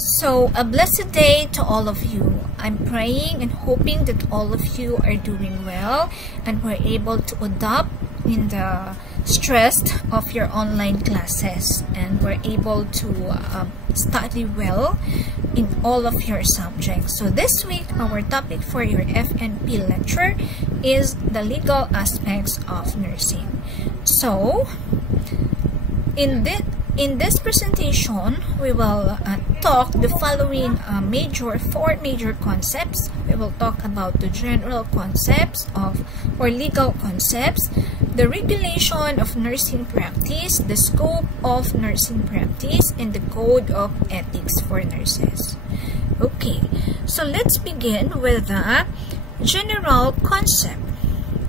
So, a blessed day to all of you. I'm praying and hoping that all of you are doing well and were able to adapt in the stress of your online classes and were able to study well in all of your subjects. So this week, our topic for your FNP lecture is the legal aspects of nursing. So, in this presentation, we will talk the following four major concepts. We will talk about the general concepts or legal concepts, the regulation of nursing practice, the scope of nursing practice, and the code of ethics for nurses. Okay, so let's begin with the general concept.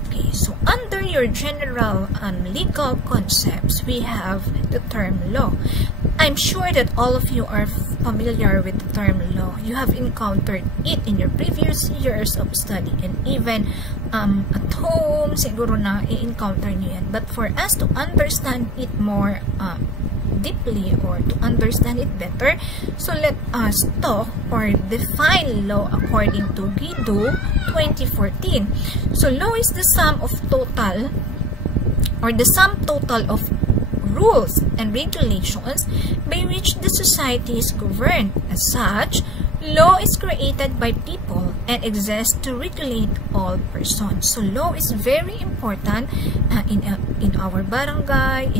Okay, so under your general legal concepts, we have the term law. I'm sure that all of you are familiar with the term law. You have encountered it in your previous years of study and even at home, siguro na i-encounter niyo yan. But for us to understand it more deeply or to understand it better, so let us talk or define law according to Guido 2014. So law is the sum total of rules and regulations by which the society is governed. As such, law is created by people and exists to regulate all persons. So law is very important in our barangay,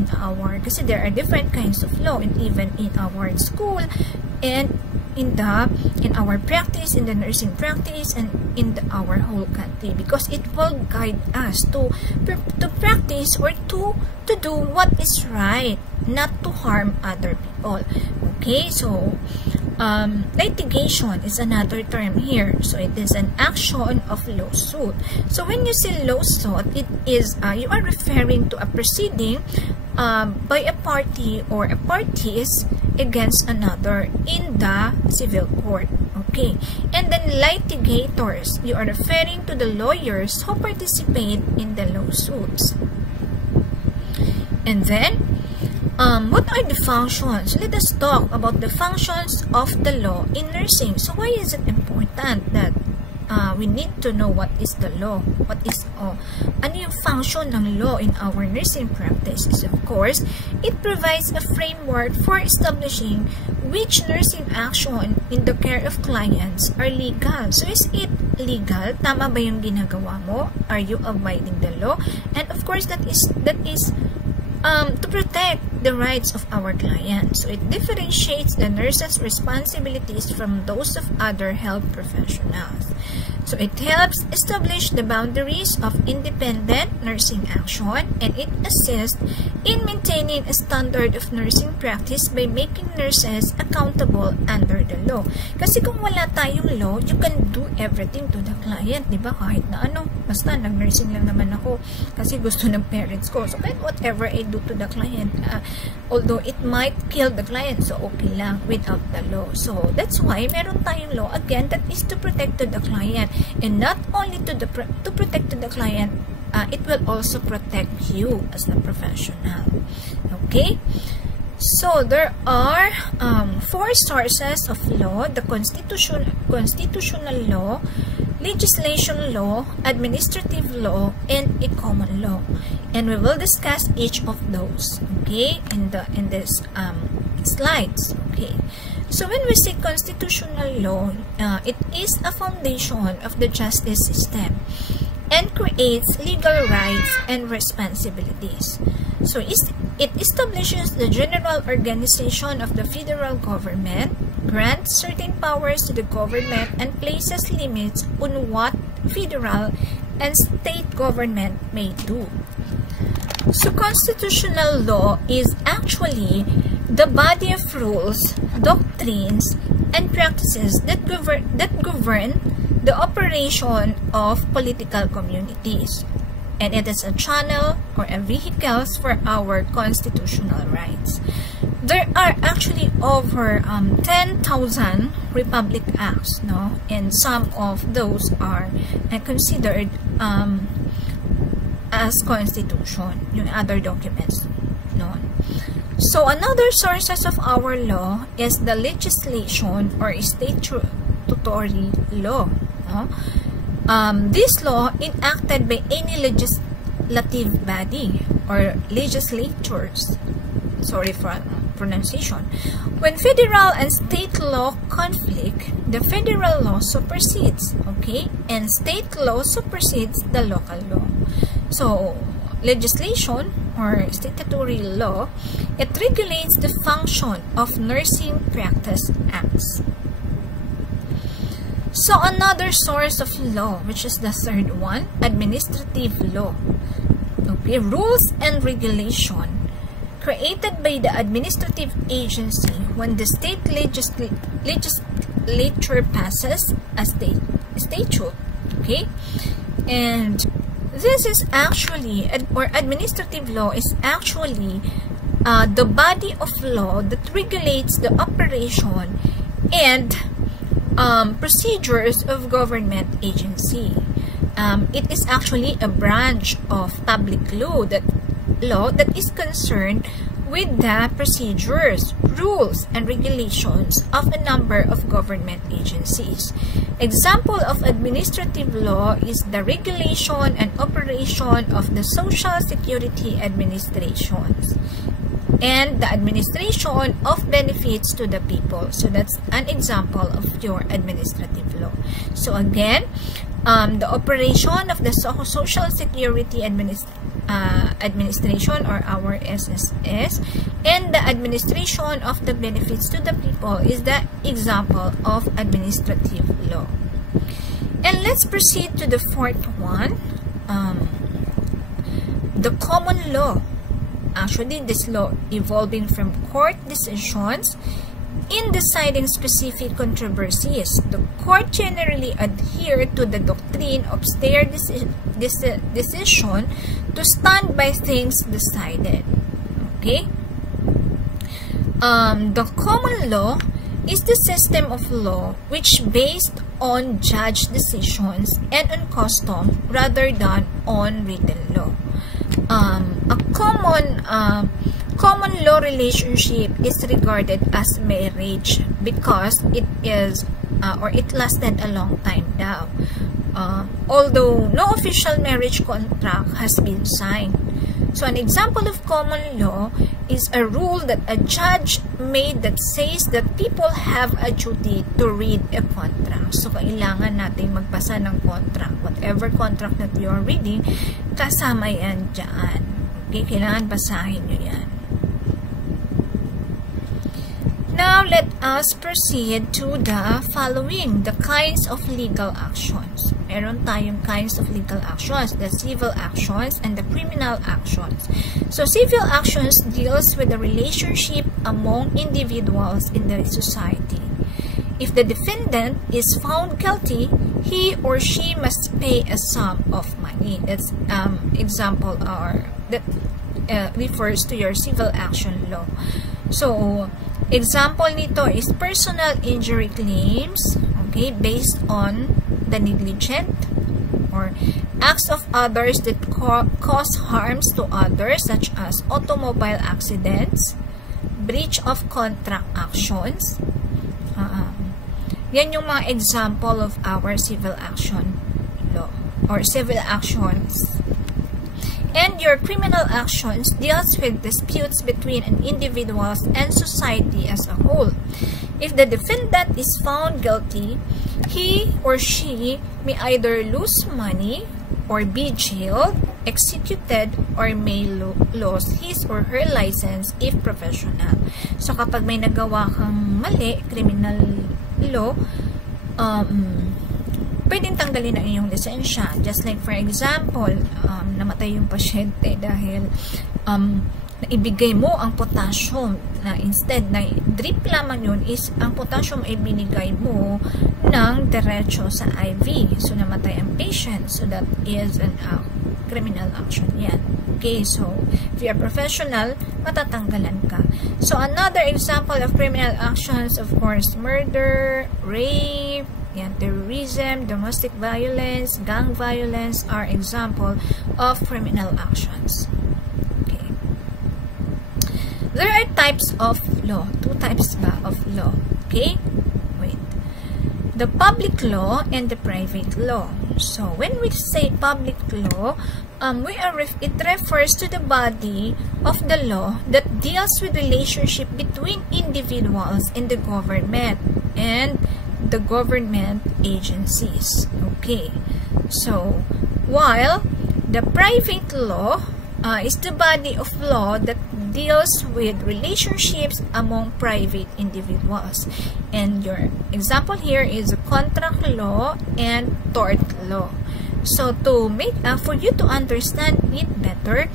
kasi there are different kinds of law, and even in our school and in our practice, in the nursing practice, and in our whole country, because it will guide us to practice or to do what is right, not to harm other people. Okay, so litigation is another term here. So it is an action of lawsuit. So when you say lawsuit, it is you are referring to a proceeding by a party or a parties against another in the civil court. Okay, and then litigators, you are referring to the lawyers who participate in the lawsuits. And then what are the functions? Let us talk about the functions of the law in nursing. So why is it important that we need to know what is the law? What is ano yung function ng law in our nursing practice? Is of course, it provides a framework for establishing which nursing action in the care of clients are legal. So is it legal? Tama ba yung ginagawa mo? Are you abiding the law? And of course, that is to protect the rights of our clients. So it differentiates the nurse's responsibilities from those of other health professionals. So it helps establish the boundaries of independent nursing action, and it assists in maintaining a standard of nursing practice by making nurses accountable under the law. Kasi kung wala tayong law, you can do everything to the client, di ba? Kahit na ano, basta nag-nursing lang naman ako kasi gusto ng parents ko. So kahit whatever I do to the client, although it might kill the client, so okay lang without the law. So that's why meron tayong law, again, that is to protect to the client, and not only to protect to the client, it will also protect you as a professional. Okay, so there are four sources of law: the constitutional law, legislation law, administrative law, and a common law. And we will discuss each of those, okay, in this slides. Okay, so when we say constitutional law, it is a foundation of the justice system and creates legal rights and responsibilities. So it establishes the general organization of the federal government, grants certain powers to the government, and places limits on what federal and state government may do. So constitutional law is actually the body of rules, doctrines, and practices that govern the operation of political communities. And it is a channel or a vehicle for our constitutional rights. There are actually over 10,000 Republic Acts, no? And some of those are considered as constitution, yung other documents, no? So another sources of our law is the legislation or statutory law. This law enacted by any legislative body or legislatures. Sorry for pronunciation. When federal and state law conflict, the federal law supersedes, okay, and state law supersedes the local law. So legislation or statutory law, it regulates the function of nursing practice acts. So another source of law, which is the third one, administrative law. Okay, rules and regulation created by the administrative agency when the state legislature passes a statute. Okay, and this is actually, or administrative law is actually the body of law that regulates the operation and procedures of government agency. It is actually a branch of public law that is concerned with the procedures, rules, and regulations of a number of government agencies. Example of administrative law is the regulation and operation of the Social Security administrations and the administration of benefits to the people. So that's an example of your administrative law. So again, the operation of the Social Security administration, or our SSS, and the administration of the benefits to the people is the example of administrative law. And let's proceed to the fourth one, the common law. Actually, this law evolving from court decisions in deciding specific controversies. The court generally adhere to the doctrine of stare decision to stand by things decided. Okay? The common law is the system of law which based on judge decisions and on custom rather than on written law. A common law relationship is regarded as marriage because it is or it lasted a long time now. Although no official marriage contract has been signed. So an example of common law is a rule that a judge made that says that people have a duty to read a contract. So kailangan natin magbasa ng contract. Whatever contract that you are reading, kasama yan dyan. Okay, kailangan basahin nyo yan. Now, let us proceed to the following, the kinds of legal actions. Meron tayong kinds of legal actions, the civil actions and the criminal actions. So, civil actions deals with the relationship among individuals in the society. If the defendant is found guilty, he or she must pay a sum of money. That's example that refers to your civil action law. So, example nito is personal injury claims, okay, based on the negligent or acts of others that cause harms to others, such as automobile accidents, breach of contract actions. Yan yung mga example of our civil action law or civil actions. And your criminal actions deals with disputes between an individual and society as a whole. If the defendant is found guilty, he or she may either lose money or be jailed, executed, or may lose his or her license if professional. So kapag may nagawa kang mali, criminal law, pwedeng tanggalin ang iyong lisensya. Just like for example, namatay yung pasyente dahil naibigay mo ang potassium na instead na drip lamang yun is ang potassium ay binigay mo ng diretso sa IV. So namatay ang patient. So that is an criminal action yan. Okay, so if you are professional, matatanggalan ka. So another example of criminal actions, of course, murder, rape, yan, terrorism, domestic violence, gang violence are example of criminal actions. Okay. there are types of law. Two types ba of law. Okay? Wait. The public law and the private law. So, when we say public law, it refers to the body of the law that deals with relationship between individuals and the government and the government agencies. Okay. So, while the private law is the body of law that deals with relationships among private individuals. And your example here is contract law and tort law. So, to make, for you to understand it better,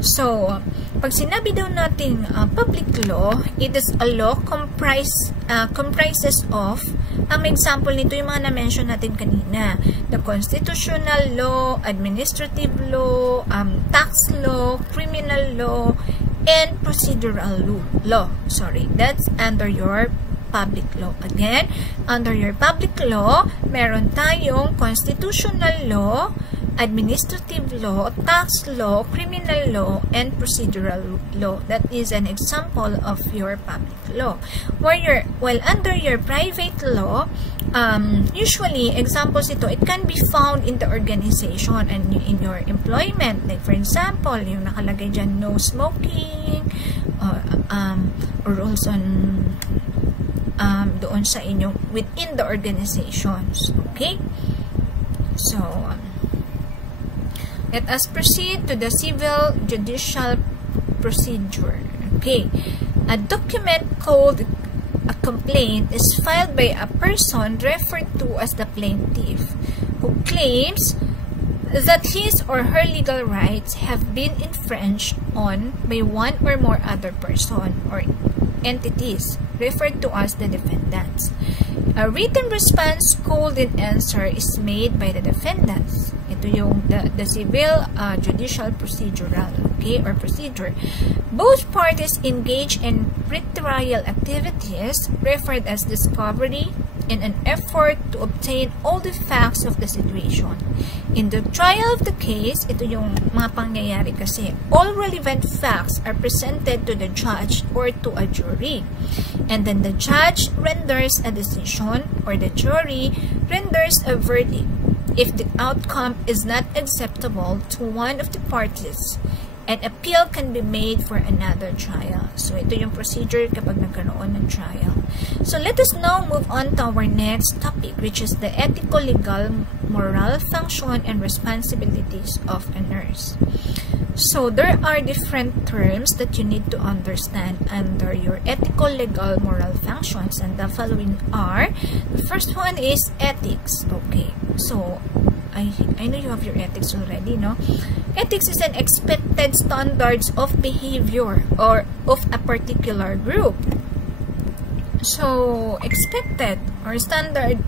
so, pag sinabi daw natin public law, it is a law comprises of, ang example nito yung mga na-mention natin kanina, the constitutional law, administrative law, tax law, criminal law, and procedural law. Sorry, that's under your public law. Again, under your public law, meron tayong constitutional law, administrative law, tax law, criminal law, and procedural law. That is an example of your public law. While under your private law, usually, examples ito, it can be found in the organization and in your employment. Like, for example, yung nakalagay dyan, no smoking, or rules on doon sa inyong within the organizations. Okay? So, let us proceed to the civil judicial procedure. Okay. A document called a complaint is filed by a person referred to as the plaintiff who claims that his or her legal rights have been infringed on by one or more other person or entities referred to as the defendants. A written response called in answer is made by the defendants. Ito yung the civil judicial procedural, okay, or procedure. Both parties engage in pretrial activities referred as discovery in an effort to obtain all the facts of the situation. In the trial of the case, ito yung mga pangyayari kasi, all relevant facts are presented to the judge or to a jury. And then the judge renders a decision or the jury renders a verdict if the outcome is not acceptable to one of the parties. An appeal can be made for another trial. So, ito yung procedure kapag nagkaroon ng trial. So, let us now move on to our next topic, which is the ethical, legal, moral function and responsibilities of a nurse. So, there are different terms that you need to understand under your ethical, legal, moral functions. And the following are, the first one is ethics. Okay. So, I know you have your ethics already, no? Ethics is an expected standards of behavior or of a particular group. So, expected or standard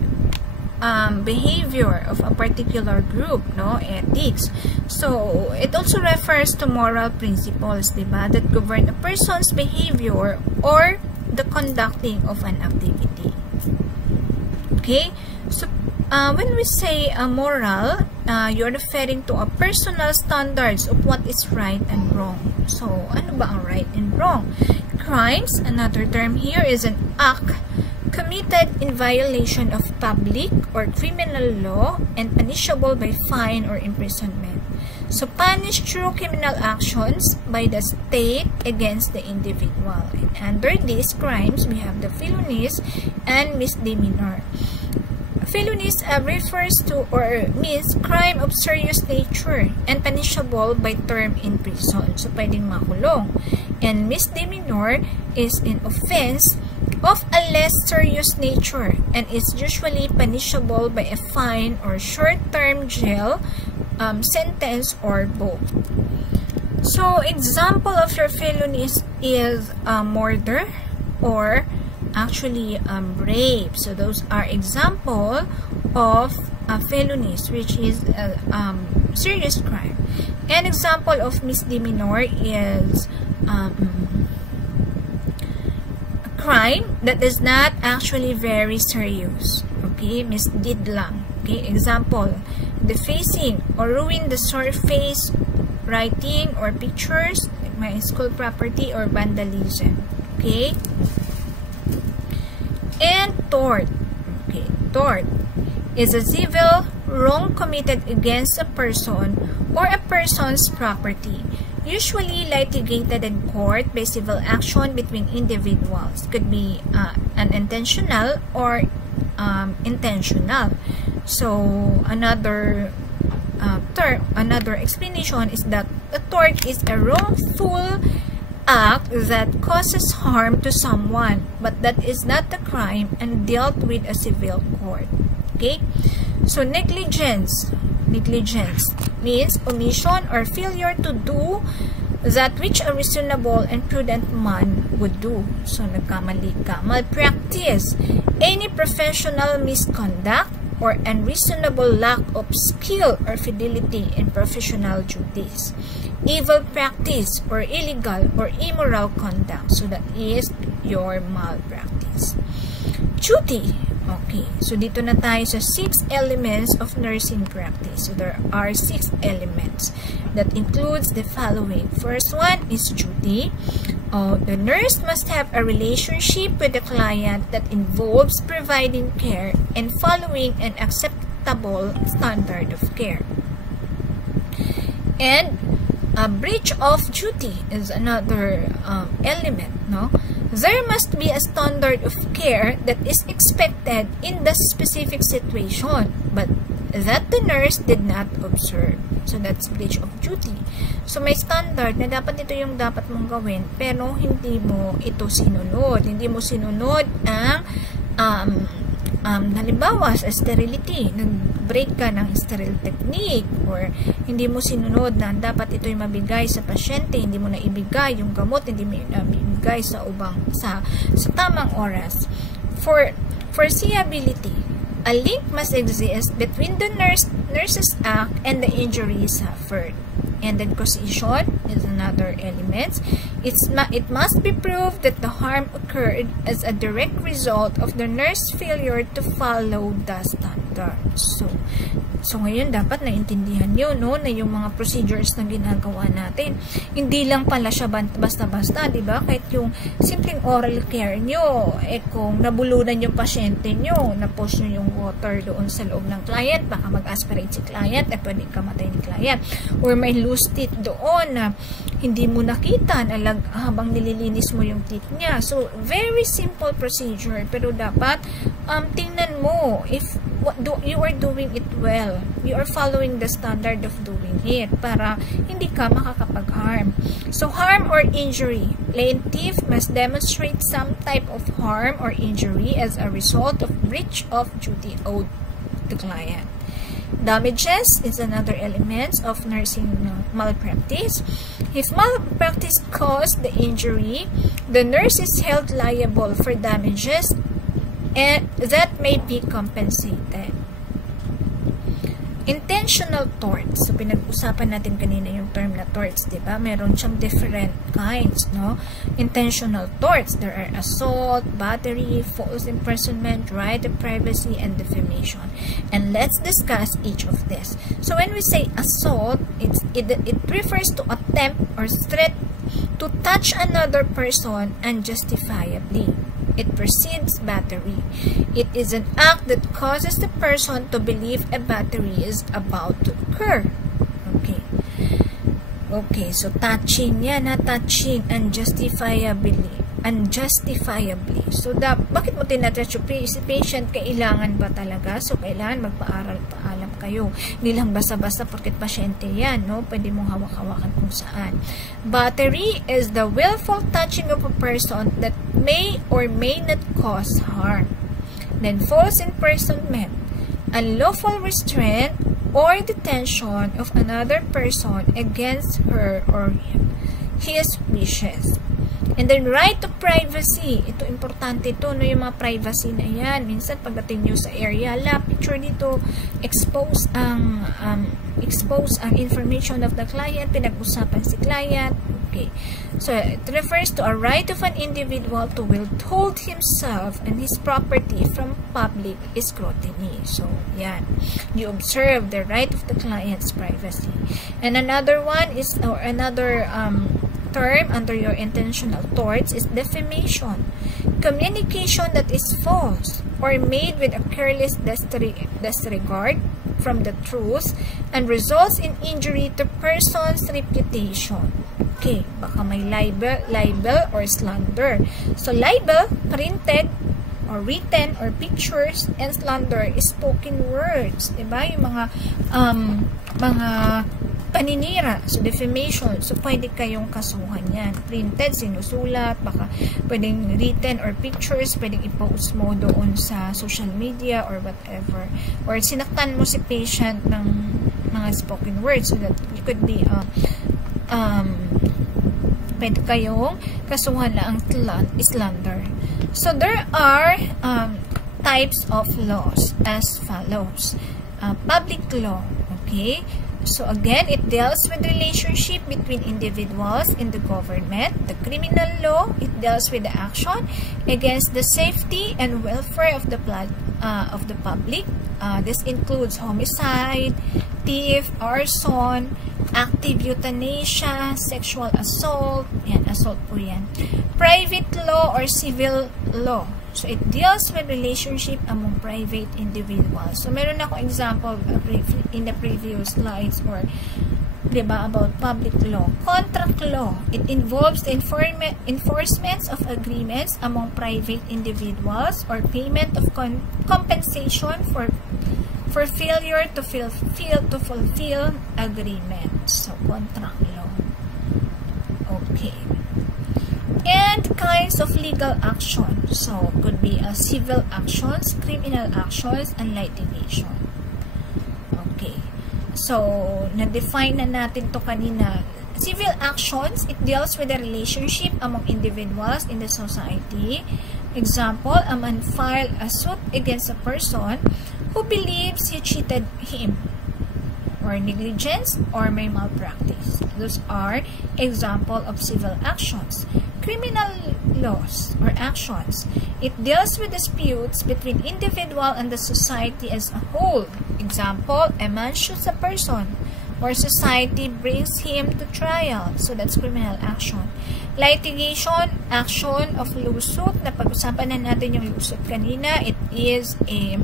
behavior of a particular group, no? Ethics. So, it also refers to moral principles, diba? That govern a person's behavior or the conducting of an activity. Okay? So, when we say moral, you're referring to a personal standards of what is right and wrong. So, ano ba ang right and wrong? Crimes, another term here, is an act committed in violation of public or criminal law and punishable by fine or imprisonment. So, punished through criminal actions by the state against the individual. And under these crimes, we have the felonies and misdemeanor. Felonies refers to or means crime of serious nature and punishable by term in prison. So, pwedeng makulong. And misdemeanor is an offense of a less serious nature and is usually punishable by a fine or short-term jail sentence or both. So, example of your felonies is murder or actually rape. So those are example of felonies, which is serious crime. An example of misdemeanor is a crime that is not actually very serious. Okay, misdeed lang. Okay, example, defacing or ruin the surface, writing or pictures, like my school property, or vandalism. Okay? And tort. Okay, tort is a civil wrong committed against a person or a person's property, usually litigated in court by civil action between individuals. Could be unintentional or intentional. So another another explanation is that a tort is a wrongful act that causes harm to someone, but that is not a crime and dealt with a civil court. Okay? So negligence means omission or failure to do that which a reasonable and prudent man would do. So nagkamali ka. Malpractice, any professional misconduct or unreasonable lack of skill or fidelity in professional duties. Evil practice or illegal or immoral conduct. So that is your malpractice. Duty. Okay. So dito na tayo sa 6 elements of nursing practice. So there are 6 elements that includes the following. First one is duty. The nurse must have a relationship with the client that involves providing care and following an acceptable standard of care. And a breach of duty is another element, no? There must be a standard of care that is expected in the specific situation, but that the nurse did not observe. So that's breach of duty. So may standard na dapat ito yung dapat mong gawin, pero hindi mo ito sinunod. Hindi mo sinunod ang halimbawa sa sterility, nag-break ka ng sterile technique, or hindi mo sinunod na dapat ito'y mabigay sa pasyente, hindi mo na ibigay yung gamot, hindi mo na ibigay sa tamang oras. For foreseeability, a link must exist between the nurse's act and the injury suffered. And then causation is another element. It must be proved that the harm occurred as a direct result of the nurse's failure to follow the standards. So ngayon dapat naintindihan nyo, no, na yung mga procedures na ginagawa natin, hindi lang pala siya basta-basta, di ba? Kahit yung simpleng oral care nyo, kung nabulunan yung pasyente nyo, na-push nyo yung water doon sa loob ng client, baka mag-aspirate si client, pwede kamatay ni client. Or may loose teeth doon na hindi mo nakita habang nililinis mo yung teeth niya. So, very simple procedure, pero dapat tingnan mo if you are doing it well. You are following the standard of doing it para hindi ka makakapag-harm. So, harm or injury. Plaintiff must demonstrate some type of harm or injury as a result of breach of duty owed to the client. Damages is another element of nursing malpractice. If malpractice caused the injury, the nurse is held liable for damages and that may be compensated. Intentional torts. So, pinag-usapan natin kanina yung term na torts, di ba? Meron siyang different kinds, no? Intentional torts. There are assault, battery, false imprisonment, right of privacy, and defamation. And let's discuss each of this. So, when we say assault, it refers to attempt or threat to touch another person unjustifiably. It precedes battery. It is an act that causes the person to believe a battery is about to occur. Okay, so touching yan, touching unjustifiably. So, bakit mo tinatouch si patient? Kailangan ba talaga? So, kailangan magpaalam kayo. Hindi lang basta-basta porket pasyente yan, no? Pwede mong hawak-hawakan kung saan. Battery is the willful touching of a person that may or may not cause harm. Then, false imprisonment, unlawful restraint or detention of another person against her or his wishes. And then, right to privacy. Ito, importante ito, no? Yung mga privacy na yan. Minsan, pagdating nyo sa area lab, picture dito, expose ang information of the client, pinag-usapan si client. Okay. So, it refers to a right of an individual to withhold himself and his property from public scrutiny. So, yan. You observe the right of the client's privacy. And another one is, or another term under your intentional torts is defamation. Communication that is false or made with a careless disregard from the truth and results in injury to person's reputation. Okay, baka may libel or slander. So, libel, printed or written or pictures, and slander is spoken words. Diba? Yung mga paninira. So, defamation. So, pwede kayong kasuhan yan. Printed, sinusulat, baka pwedeng written or pictures, pwedeng i-post mo doon sa social media or whatever. Or sinaktan mo si patient ng mga spoken words so that you could be pwede kayong kasuhan na ang slander. So, there are types of laws as follows. Public law, okay? So, again, it deals with relationship between individuals in the government. The criminal law, it deals with the action against the safety and welfare of the public. This includes homicide, theft, arson, active euthanasia, sexual assault. Yan, assault po yan. Private law or civil law. So, it deals with relationship among private individuals. So, meron ako example in the previous slides or, diba, about public law. Contract law. It involves the enforcement of agreements among private individuals or payment of compensation for failure to fulfill agreements. So, contract law. Okay. And kinds of legal action. So, could be civil actions, criminal actions, and litigation. Okay. So, na-define na natin to kanina. Civil actions, it deals with the relationship among individuals in the society. Example, a man filed a suit against a person who believes he cheated him, or negligence, or may malpractice. Those are example of civil actions. Criminal laws or actions. It deals with disputes between individual and the society as a whole. Example, a man shoots a person or society brings him to trial. So, that's criminal action. Litigation, action of lawsuit. Napag-usapan na natin yung lawsuit kanina. It is a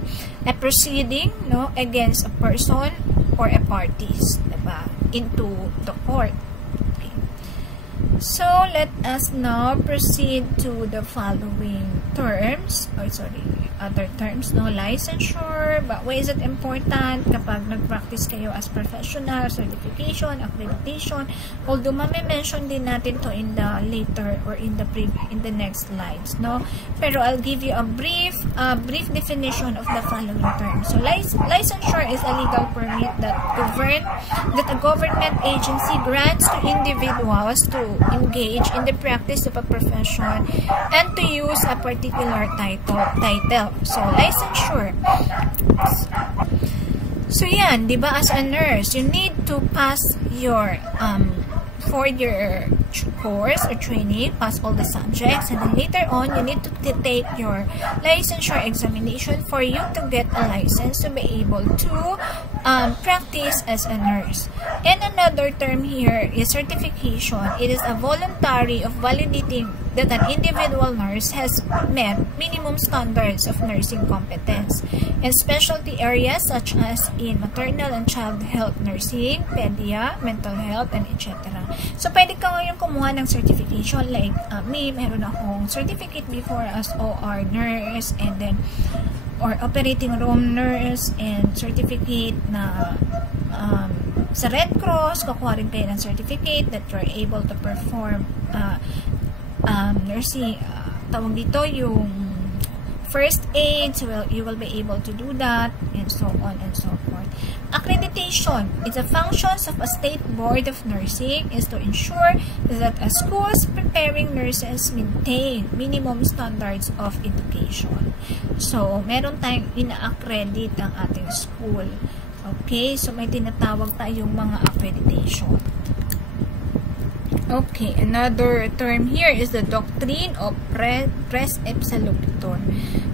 proceeding, no, against a person or a parties, diba, into the court. Okay. So, let us now proceed to the following terms. Oh, sorry, other terms, no? Licensure. But why is it important kapag nag-practice kayo as professional? Certification, accreditation. Although mention din natin to in the later or in the next slides, no? Pero I'll give you a brief definition of the following terms. So, licensure is a legal permit that a government agency grants to individuals to engage in the practice of a profession and to use a particular title. So, licensure. So, yan, di ba, as a nurse, you need to pass your 4-year course or training, pass all the subjects, and then later on, you need to take your licensure examination for you to get a license to be able to practice as a nurse. And another term here is certification. It is a voluntary of validating that an individual nurse has met minimum standards of nursing competence in specialty areas such as in maternal and child health nursing, pedia, mental health, and etc. So, pwede ka ngayon kumuha ng certification like me, meron akong certificate before as OR nurse and then or operating room nurse and certificate na sa Red Cross, kukuha rin kayo ng certificate that you're able to perform nursing, tawag dito yung first aid, so you will be able to do that, and so on and so forth. Accreditation is a function of a state board of nursing is to ensure that a schools preparing nurses maintain minimum standards of education. So, meron tayong ina-accredit ang ating school. Okay, so may tinatawag tayong mga accreditation. Okay, another term here is the doctrine of res ipsa loquitur,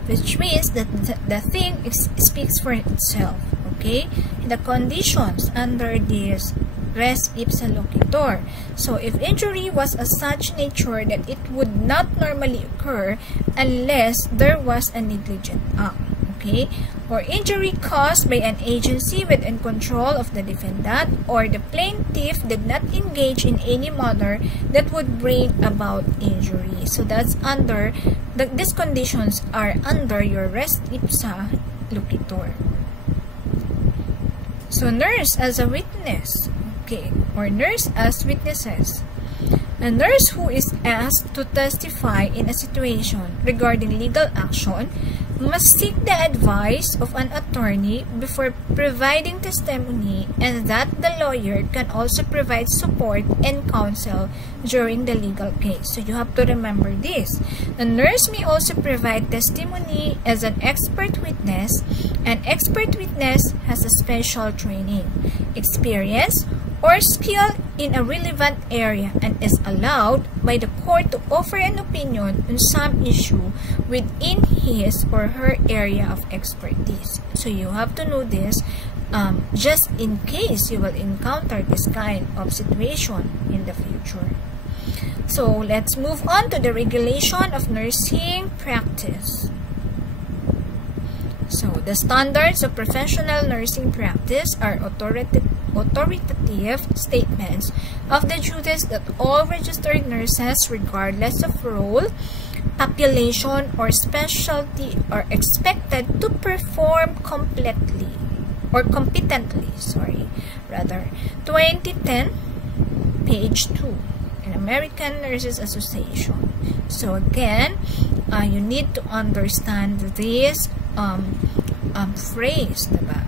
which means that the thing speaks for itself. Okay, the conditions under this res ipsa loquitur. So, if injury was of such nature that it would not normally occur unless there was a negligent act, okay, or injury caused by an agency within control of the defendant, or the plaintiff did not engage in any manner that would bring about injury. So, that's under, these conditions are under your res ipsa loquitur. So, nurse as a witness, okay, or nurse as witnesses. A nurse who is asked to testify in a situation regarding legal action must seek the advice of an attorney before providing testimony, and that the lawyer can also provide support and counsel during the legal case. So you have to remember this. The nurse may also provide testimony as an expert witness. An expert witness has a special training, experience, or skill in a relevant area and is allowed by the court to offer an opinion on some issue within his or her area of expertise. So you have to know this just in case you will encounter this kind of situation in the future. So let's move on to the regulation of nursing practice. So the standards of professional nursing practice are authoritative statements of the duties that all registered nurses, regardless of role, population, or specialty, are expected to perform competently. 2010, page 2, in American Nurses Association. So again, you need to understand this phrase, diba?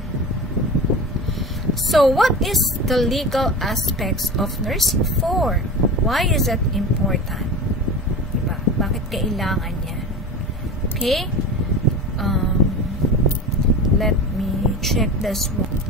So, what is the legal aspects of nursing for? Why is that important? Diba? Bakit kailangan yan? Okay? Let me check this one.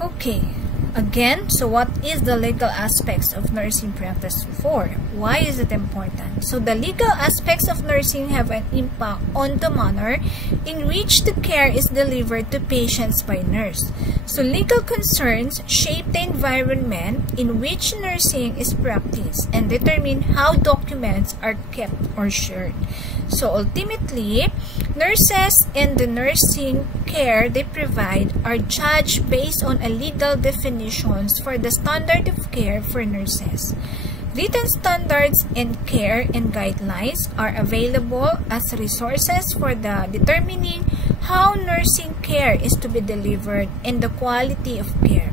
Okay. Again, so what is the legal aspects of nursing practice for? Why is it important? So the legal aspects of nursing have an impact on the manner in which the care is delivered to patients by nurse. So legal concerns shape the environment in which nursing is practiced and determine how documents are kept or shared. So ultimately, nurses and the nursing care they provide are judged based on a legal definitions for the standard of care for nurses. Written standards and care and guidelines are available as resources for the determining how nursing care is to be delivered and the quality of care.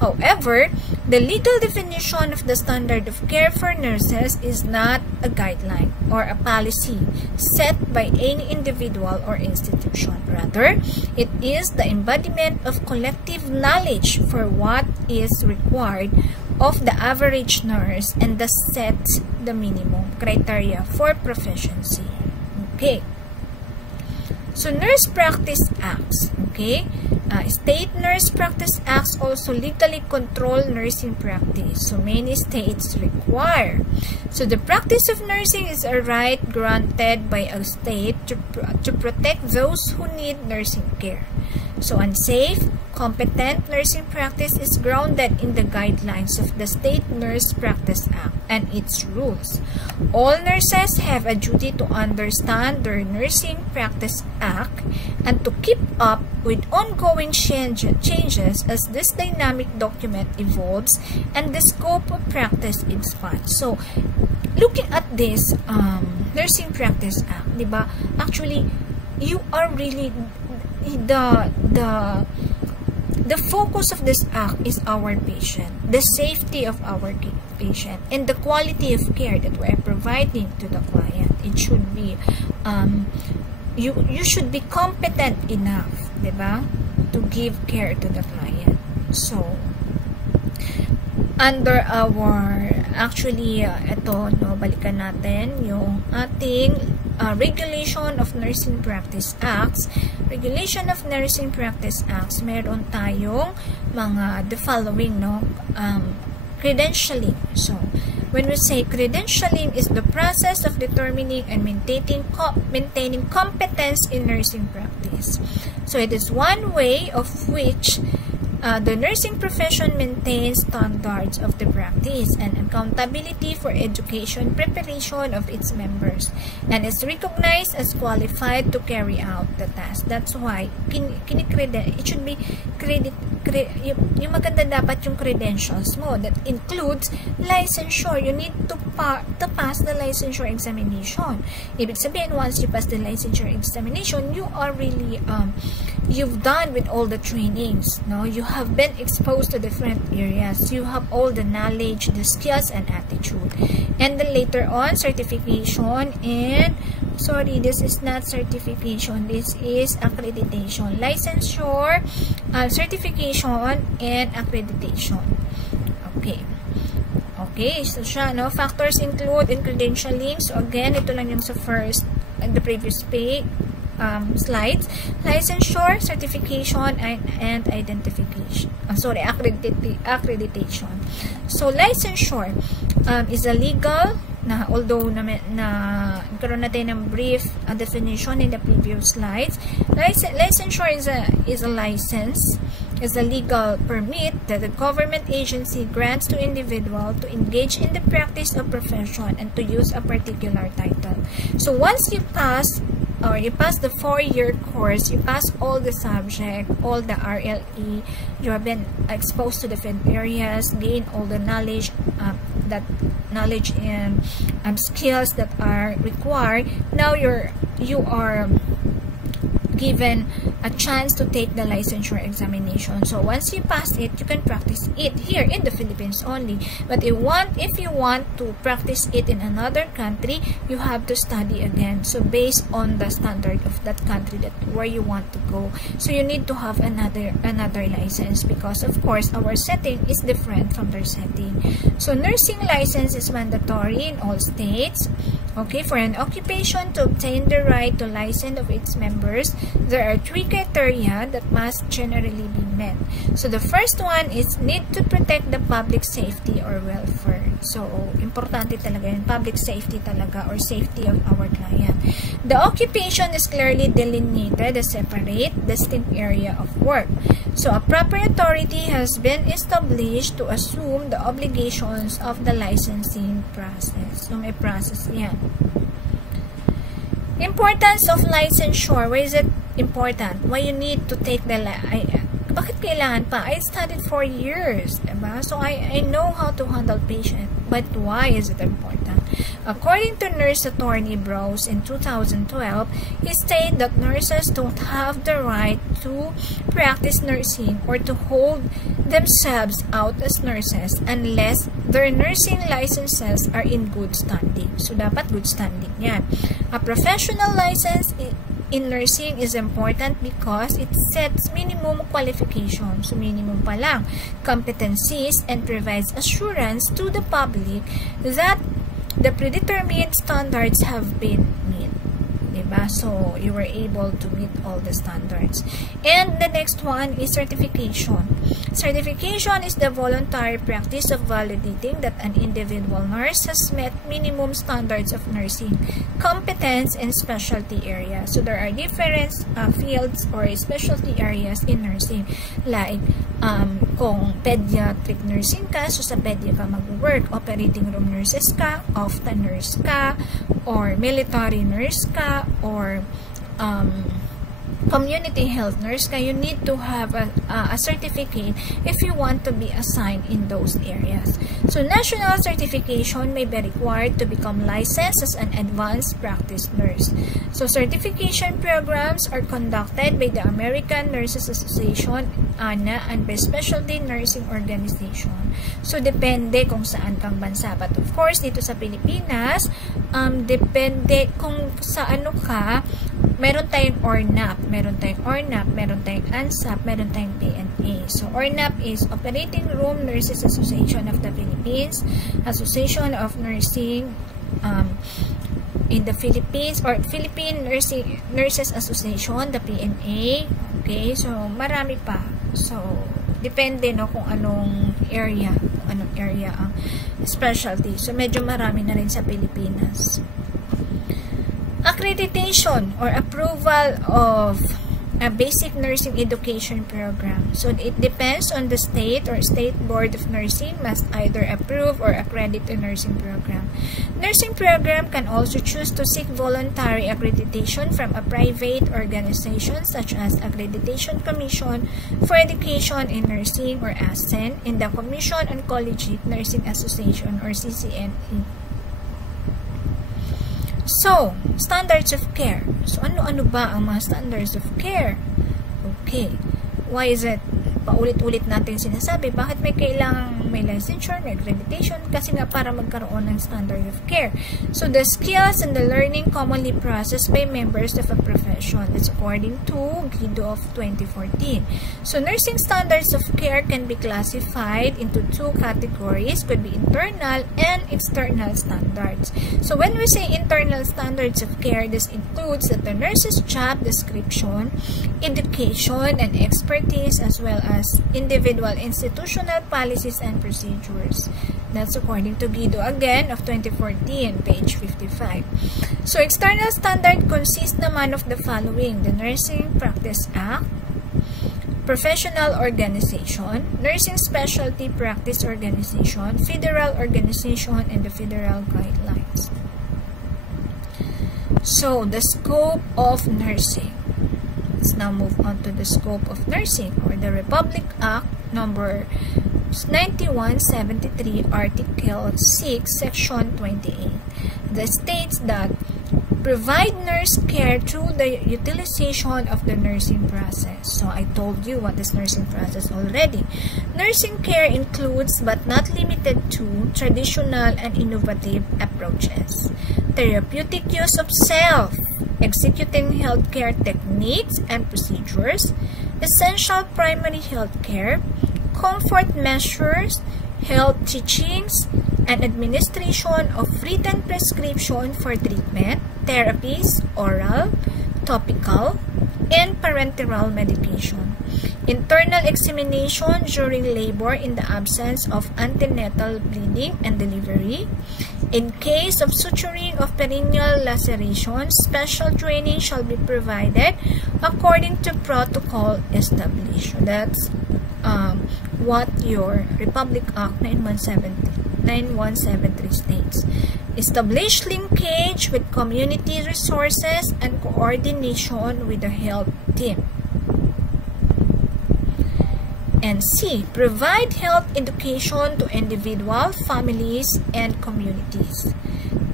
However, the legal definition of the standard of care for nurses is not a guideline or a policy set by any individual or institution. Rather, it is the embodiment of collective knowledge for what is required of the average nurse and the set the minimum criteria for proficiency. Okay. So, Nurse Practice Acts, okay? State Nurse Practice Acts also legally control nursing practice. So, many states require. So, the practice of nursing is a right granted by a state to protect those who need nursing care. So, unsafe, competent nursing practice is grounded in the guidelines of the State Nurse Practice Act and its rules. All nurses have a duty to understand their Nursing Practice Act and to keep up with ongoing changes as this dynamic document evolves and the scope of practice expands. So, looking at this Nursing Practice Act, diba? Actually, you are really the focus of this act is our patient, the safety of our patient, and the quality of care that we are providing to the client. It should be you should be competent enough, diba, to give care to the client. So under our balikan natin yung ating Regulation of Nursing Practice Acts. Regulation of Nursing Practice Acts, meron tayong mga the following, credentialing. So, when we say credentialing is the process of determining and maintaining competence in nursing practice. So, it is one way of which The nursing profession maintains standards of the practice and accountability for education preparation of its members and is recognized as qualified to carry out the task. That's why it should be yung maganda dapat yung credentials mo. That includes licensure. You need to pass the licensure examination. Ibig sabihin, once you pass the licensure examination, you are really you've done with all the trainings. No, you have been exposed to different areas. You have all the knowledge, the skills, and attitude. And then later on, certification and sorry, this is not certification. This is accreditation. Licensure, certification, and accreditation. Okay. Okay, so siya, no? Factors include in credentialing. So again, ito lang yung sa first, the previous page. Slides, licensure, certification, and identification. Accreditation. So, licensure is a legal, although nagkaroon natin ng brief definition in the previous slides. Licensure is a license, is a legal permit that the government agency grants to individual to engage in the practice of profession and to use a particular title. So, once you pass or you pass the 4-year course, you pass all the subject, all the RLE, you have been exposed to different areas, gain all the knowledge, and skills that are required. Now you are given a chance to take the licensure examination. So once you pass it, you can practice it here in the Philippines only. But if you want to practice it in another country, you have to study again. So based on the standard of that country where you want to go. So you need to have another license because of course our setting is different from their setting. So nursing license is mandatory in all states. Okay, for an occupation to obtain the right to license of its members, there are 3 criteria that must generally be met. So the first one is need to protect the public safety or welfare. So importante talaga yun, public safety talaga or safety of our client. The occupation is clearly delineated as separate, distinct area of work. So a proper authority has been established to assume the obligations of the licensing process. So may process yan. Importance of licensure. Why is it important? Why you need to take the bakit kailangan pa? I studied 4 years, diba? So I know how to handle patient. But why is it important? According to Nurse Attorney Brose in 2012, he stated that nurses don't have the right to practice nursing or to hold themselves out as nurses unless their nursing licenses are in good standing. So, dapat good standing yan. A professional license in nursing is important because it sets minimum qualifications, so minimum pa lang, competencies, and provides assurance to the public that the predetermined standards have been met. Diba? So, you were able to meet all the standards. And the next one is certification. Certification is the voluntary practice of validating that an individual nurse has met minimum standards of nursing, competence, and specialty areas. So, there are different fields or specialty areas in nursing. Like, kung pediatric nursing ka, so sa pedia ka mag-work, operating room nurses ka, opta nurse ka, or military nurse ka, or community health nurse ka, you need to have a certificate if you want to be assigned in those areas. So, national certification may be required to become licensed as an advanced practice nurse. So, certification programs are conducted by the American Nurses Association, ANA, and by Specialty Nursing Organization. So, depende kung saan kang bansa. But, of course, dito sa Pilipinas, depende kung sa ano ka. Meron tayong ORNAP, meron tayong ANSAP, meron tayong PNA. So, ORNAP is Operating Room Nurses Association of the Philippines, Association of Nursing in the Philippines, or Philippine Nurses Association, the PNA. Okay, so marami pa. So, depende no kung anong area ang specialty. So, medyo marami na rin sa Pilipinas. Accreditation or approval of a basic nursing education program. So it depends on the state or state board of nursing must either approve or accredit a nursing program. Nursing program can also choose to seek voluntary accreditation from a private organization such as Accreditation Commission for Education in Nursing or ASCEN in the Commission on Collegiate Nursing Association or CCNE. So, standards of care. So, ano-ano ba ang mga standards of care? Okay. Why is it? Paulit-ulit natin sinasabi. Bakit may kailangang may licensure, may accreditation? Kasi nga para magkaroon ng standard of care. So, the skills and the learning commonly processed by members of a profession. That's according to Guido of 2014. So, nursing standards of care can be classified into two categories. Could be internal and external standards. So, when we say internal standards of care, this includes that the nurse's job description, education, and expertise, as well as individual institutional policies and procedures. That's according to Guido again of 2014, page 55. So, external standard consists naman of the following: the Nursing Practice Act, Professional Organization, Nursing Specialty Practice Organization, Federal Organization, and the Federal Guidelines. So, the scope of nursing. Let's now move on to the scope of nursing, or the Republic Act number 9173, Article 6, Section 28. That states that provide nurse care through the utilization of the nursing process. So, I told you what is nursing process already. Nursing care includes but not limited to traditional and innovative approaches, therapeutic use of self, executing healthcare techniques and procedures, essential primary health care, comfort measures, health teachings, and administration of written prescription for treatment, therapies, oral, topical, and parenteral medication. Internal examination during labor in the absence of antenatal bleeding and delivery. In case of suturing of perineal lacerations, special training shall be provided according to protocol established. That's what your Republic Act 9173 states. Establish linkage with community resources and coordination with the health team. And C, provide health education to individual, families, and communities.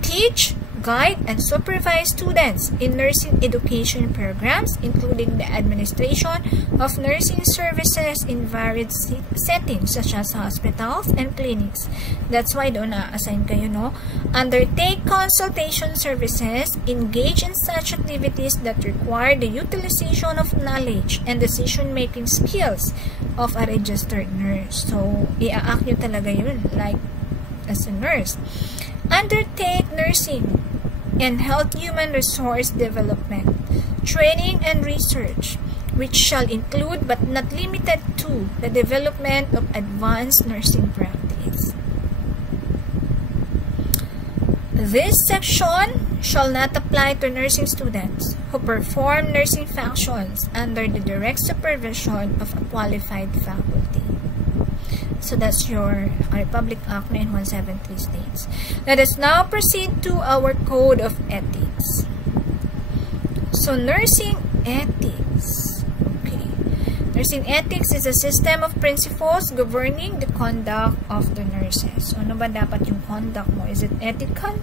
Teach, guide, and supervise students in nursing education programs, including the administration of nursing services in various settings, such as hospitals and clinics. That's why doon na-assign kayo, no? Undertake consultation services, engage in such activities that require the utilization of knowledge and decision-making skills of a registered nurse. So, i-act nyo talaga yun, like as a nurse. Undertake nursing and health human resource development, training and research, which shall include but not limited to the development of advanced nursing practice. This section shall not apply to nursing students who perform nursing functions under the direct supervision of a qualified faculty. So that's your Republic Act 9173 states. Let us now proceed to our Code of Ethics. So nursing ethics. Okay. Nursing ethics is a system of principles governing the conduct of the nurses. So ano ba dapat yung conduct mo? Is it ethical?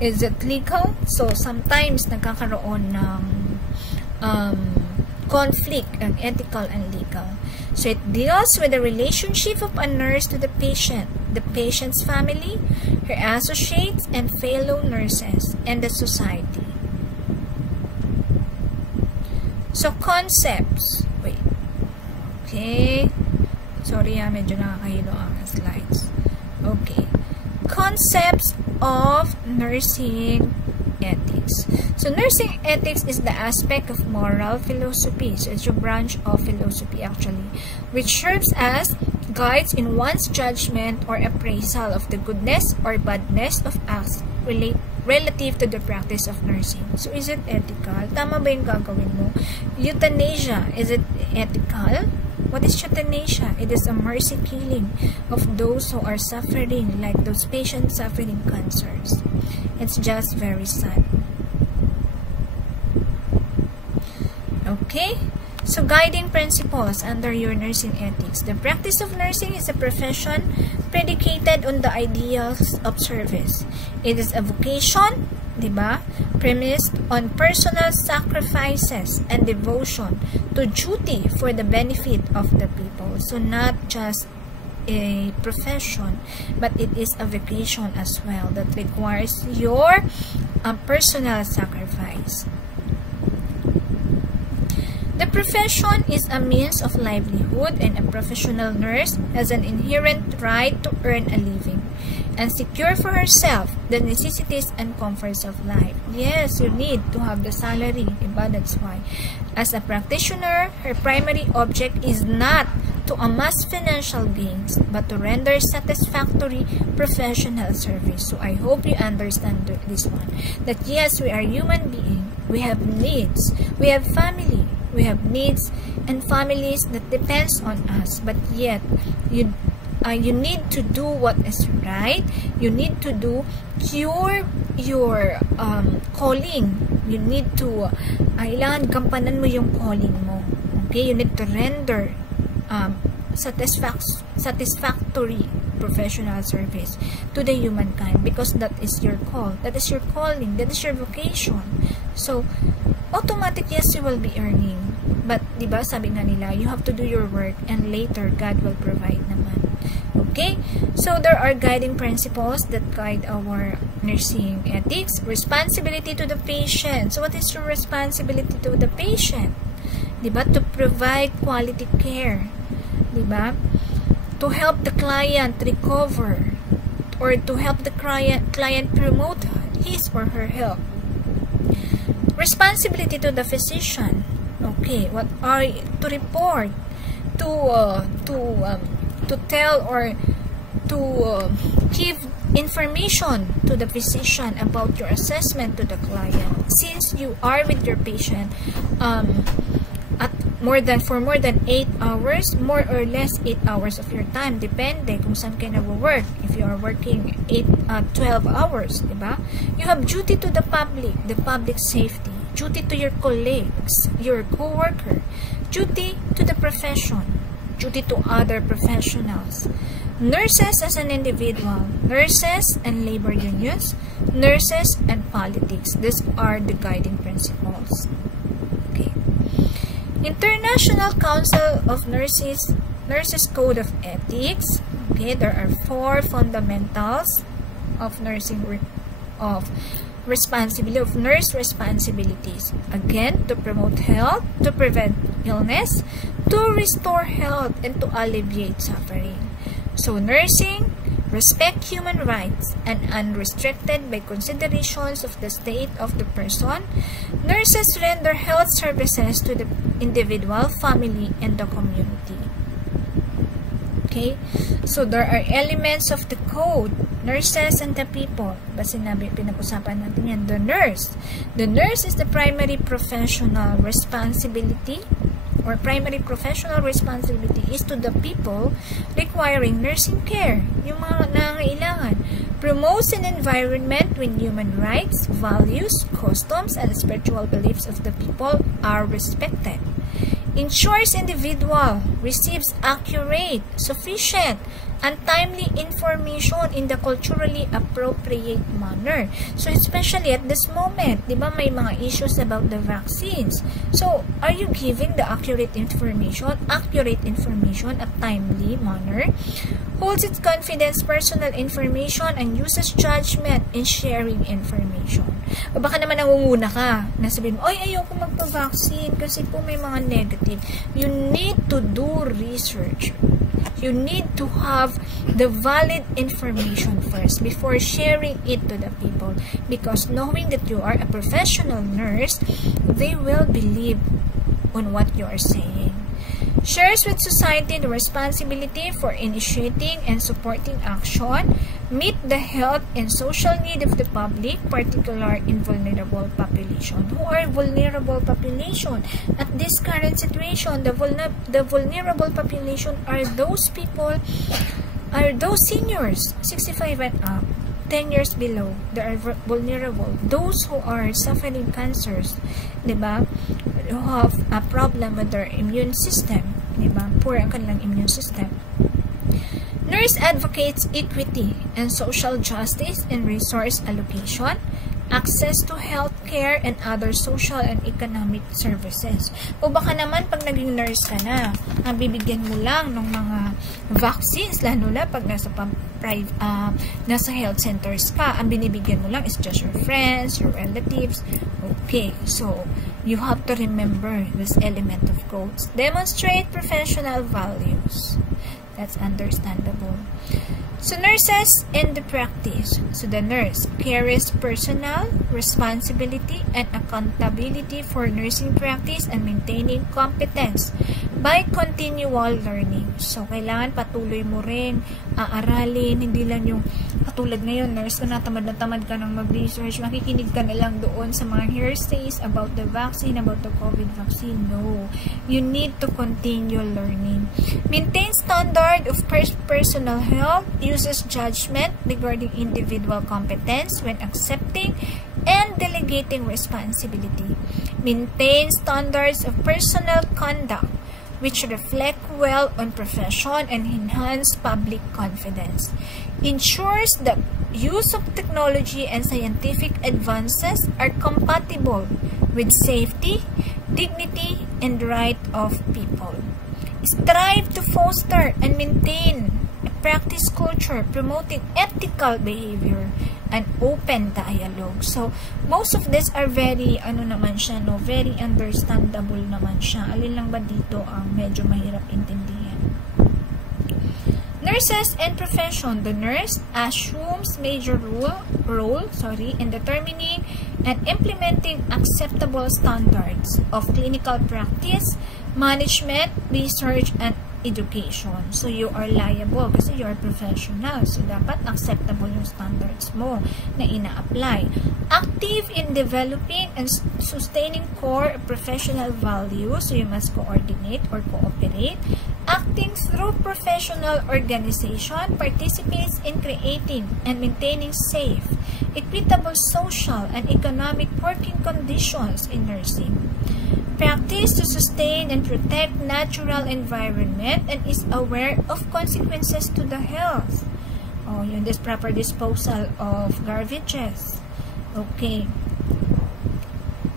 Is it legal? So sometimes nagkakaroon ng conflict of ethical and legal. So it deals with the relationship of a nurse to the patient's family, her associates, and fellow nurses, and the society. So concepts. Wait. Okay. Sorry medyo nakakahilo ang slides. Okay. Concepts of nursing ethics. So, nursing ethics is the aspect of moral philosophy. So, it's a branch of philosophy actually, which serves as guides in one's judgment or appraisal of the goodness or badness of acts relative to the practice of nursing. So, is it ethical? Tama ba yung gagawin mo? Euthanasia, is it ethical? What is euthanasia? It is a mercy killing of those who are suffering, like those patients suffering cancers. It's just very sad. Okay? So, guiding principles under your nursing ethics. The practice of nursing is a profession predicated on the ideals of service. It is a vocation, diba? Premised on personal sacrifices and devotion to duty for the benefit of the people. So, not just a profession, but it is a vocation as well that requires your personal sacrifice. The profession is a means of livelihood, and a professional nurse has an inherent right to earn a living and secure for herself the necessities and comforts of life. Yes, you need to have the salary, diba? That's why. As a practitioner, her primary object is not to amass financial gains, but to render satisfactory professional service. So I hope you understand this one. That yes, we are human beings. We have needs. We have family. We have needs and families that depends on us. But yet, you need to do what is right. You need to do your calling. You need to kailangan gampanan mo yung calling mo. Okay, you need to render satisfactory professional service to the humankind, because that is your call, that is your calling, that is your vocation. So automatic, yes, you will be earning, but diba sabi nga nila, you have to do your work and later God will provide naman. Okay, so there are guiding principles that guide our nursing ethics. Responsibility to the patient. So what is your responsibility to the patient? Diba? To provide quality care. Diba? To help the client recover, or to help the client promote his or her health. Responsibility to the physician. Okay, what are to report, to tell or to give information to the physician about your assessment to the client. Since you are with your patient for more than 8 hours, more or less 8 hours of your time, depende kung saan kayo nag-work. If you are working 12 hours, diba? You have duty to the public safety, duty to your colleagues, your co-worker, duty to the profession, duty to other professionals, nurses as an individual, nurses and labor unions, nurses and politics. These are the guiding principles. Okay. International Council of Nurses Code of Ethics. Okay, there are 4 fundamentals of nursing nurse responsibilities. Again, to promote health, to prevent illness, to restore health, and to alleviate suffering. So nursing, respect human rights and unrestricted by considerations of the state of the person. Nurses render health services to the individual, family, and the community. Okay? So there are elements of the code. Nurses and the people. Ba sinabi, pinag-usapan natin yan. The nurse. The nurse is the primary professional responsibility, or primary professional responsibility is to the people requiring nursing care. Yung mga nangangailangan. Promotes an environment when human rights, values, customs, and spiritual beliefs of the people are respected. Ensures individual receives accurate, sufficient, and timely information in the culturally appropriate manner. So, especially at this moment, di ba may mga issues about the vaccines. So, are you giving the accurate information at timely manner? Holds its confidence personal information and uses judgment in sharing information. O baka naman nangunguna ka, nasabihin mo, ay, ayoko magpa-vaccine kasi po may mga negative. You need to do research. You need to have the valid information first before sharing it to the people, because knowing that you are a professional nurse, they will believe on what you are saying. Shares with society the responsibility for initiating and supporting action meet the health and social need of the public, particularly in vulnerable population. Who are vulnerable population? At this current situation, the vulnerable population are those people, are those seniors, 65 and up, 10 years below. They are vulnerable. Those who are suffering cancers, diba? Who have a problem with their immune system, diba? Poor ang kanilang immune system. Nurse advocates equity and social justice in resource allocation, access to health care and other social and economic services. O baka naman pag naging nurse ka na, ang bibigyan mo lang ng mga vaccines, lalo na pag nasa health centers ka, ang binibigyan mo lang is just your friends, your relatives. Okay, so you have to remember this element of quotes. Demonstrate professional values. That's understandable. So, nurses in the practice. So, the nurse carries personal responsibility and accountability for nursing practice and maintaining competence by continual learning. So, kailangan patuloy mo rin aaralin, hindi lang yung katulad ngayon, nurse ka na, tamad ka ng mag-research, makikinig ka na lang doon sa mga hearsays about the vaccine, about the COVID vaccine. No. You need to continue learning. Maintain standard of personal health, uses judgment regarding individual competence when accepting and delegating responsibility. Maintain standards of personal conduct which reflect well on profession and enhance public confidence. Ensures that use of technology and scientific advances are compatible with safety, dignity, and right of people. Strive to foster and maintain a practice culture promoting ethical behavior and open dialogue. So, most of these are very, very understandable naman siya. Alin lang ba dito ang medyo mahirap intindihin? Nurses and profession. The nurse assumes major role in determining and implementing acceptable standards of clinical practice, management, research, and education. So, you are liable kasi you are professional. So, dapat acceptable yung standards mo na ina-apply. Active in developing and sustaining core professional values. So, you must coordinate or cooperate. Acting through professional organization, participates in creating and maintaining safe, equitable social and economic working conditions in nursing. Practice to sustain and protect natural environment and is aware of consequences to the health. Oh, yun, this proper disposal of garbages. Okay.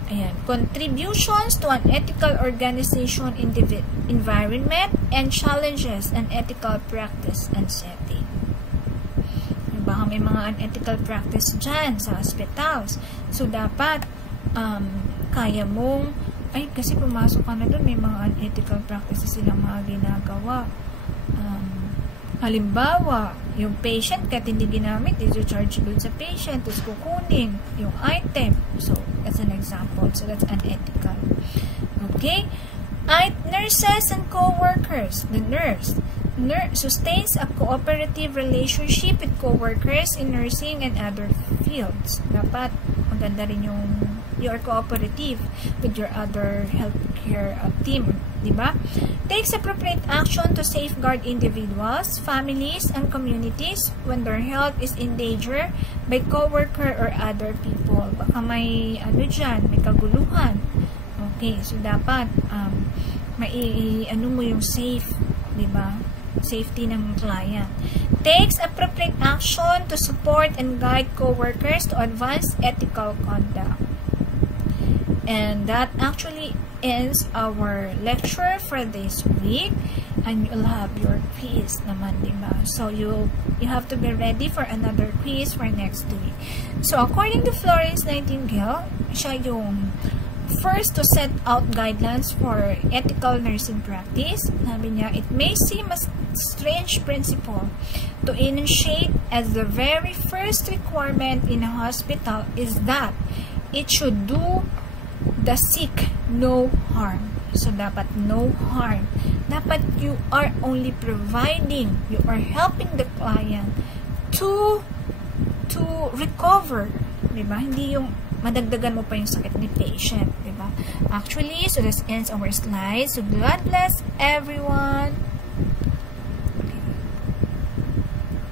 Ayan. Contributions to an ethical organization in the environment and challenges an ethical practice and setting. Baka may mga unethical practice dyan sa hospitals. So, dapat kaya mong kasi pumasok ka na doon, may mga unethical practices silang mga ginagawa. Halimbawa, yung patient kahit hindi ginamit, is chargeable sa patient, tapos kukunin yung item. So, that's an example. So, that's unethical. Okay? Nurses and co-workers. The nurse sustains a cooperative relationship with co-workers in nursing and other fields. Dapat maganda rin yung you are cooperative with your other healthcare team, diba? Takes appropriate action to safeguard individuals, families, and communities when their health is in danger by coworker or other people. Baka may may kaguluhan. Okay, so dapat mo yung safe, diba? Safety ng client. Takes appropriate action to support and guide co-workers to advance ethical conduct. And that actually ends our lecture for this week. And you'll have your quiz naman, diba? So, you have to be ready for another quiz for next week. So, according to Florence Nightingale, siya yung first to set out guidelines for ethical nursing practice. Sabi niya, it may seem a strange principle to enunciate as the very first requirement in a hospital is that it should do the sick no harm. So, dapat no harm. Dapat you are only providing, you are helping the client to recover, diba? Hindi yung madagdagan mo pa yung sakit ni patient, diba? Actually, so this ends our slide. So God bless everyone.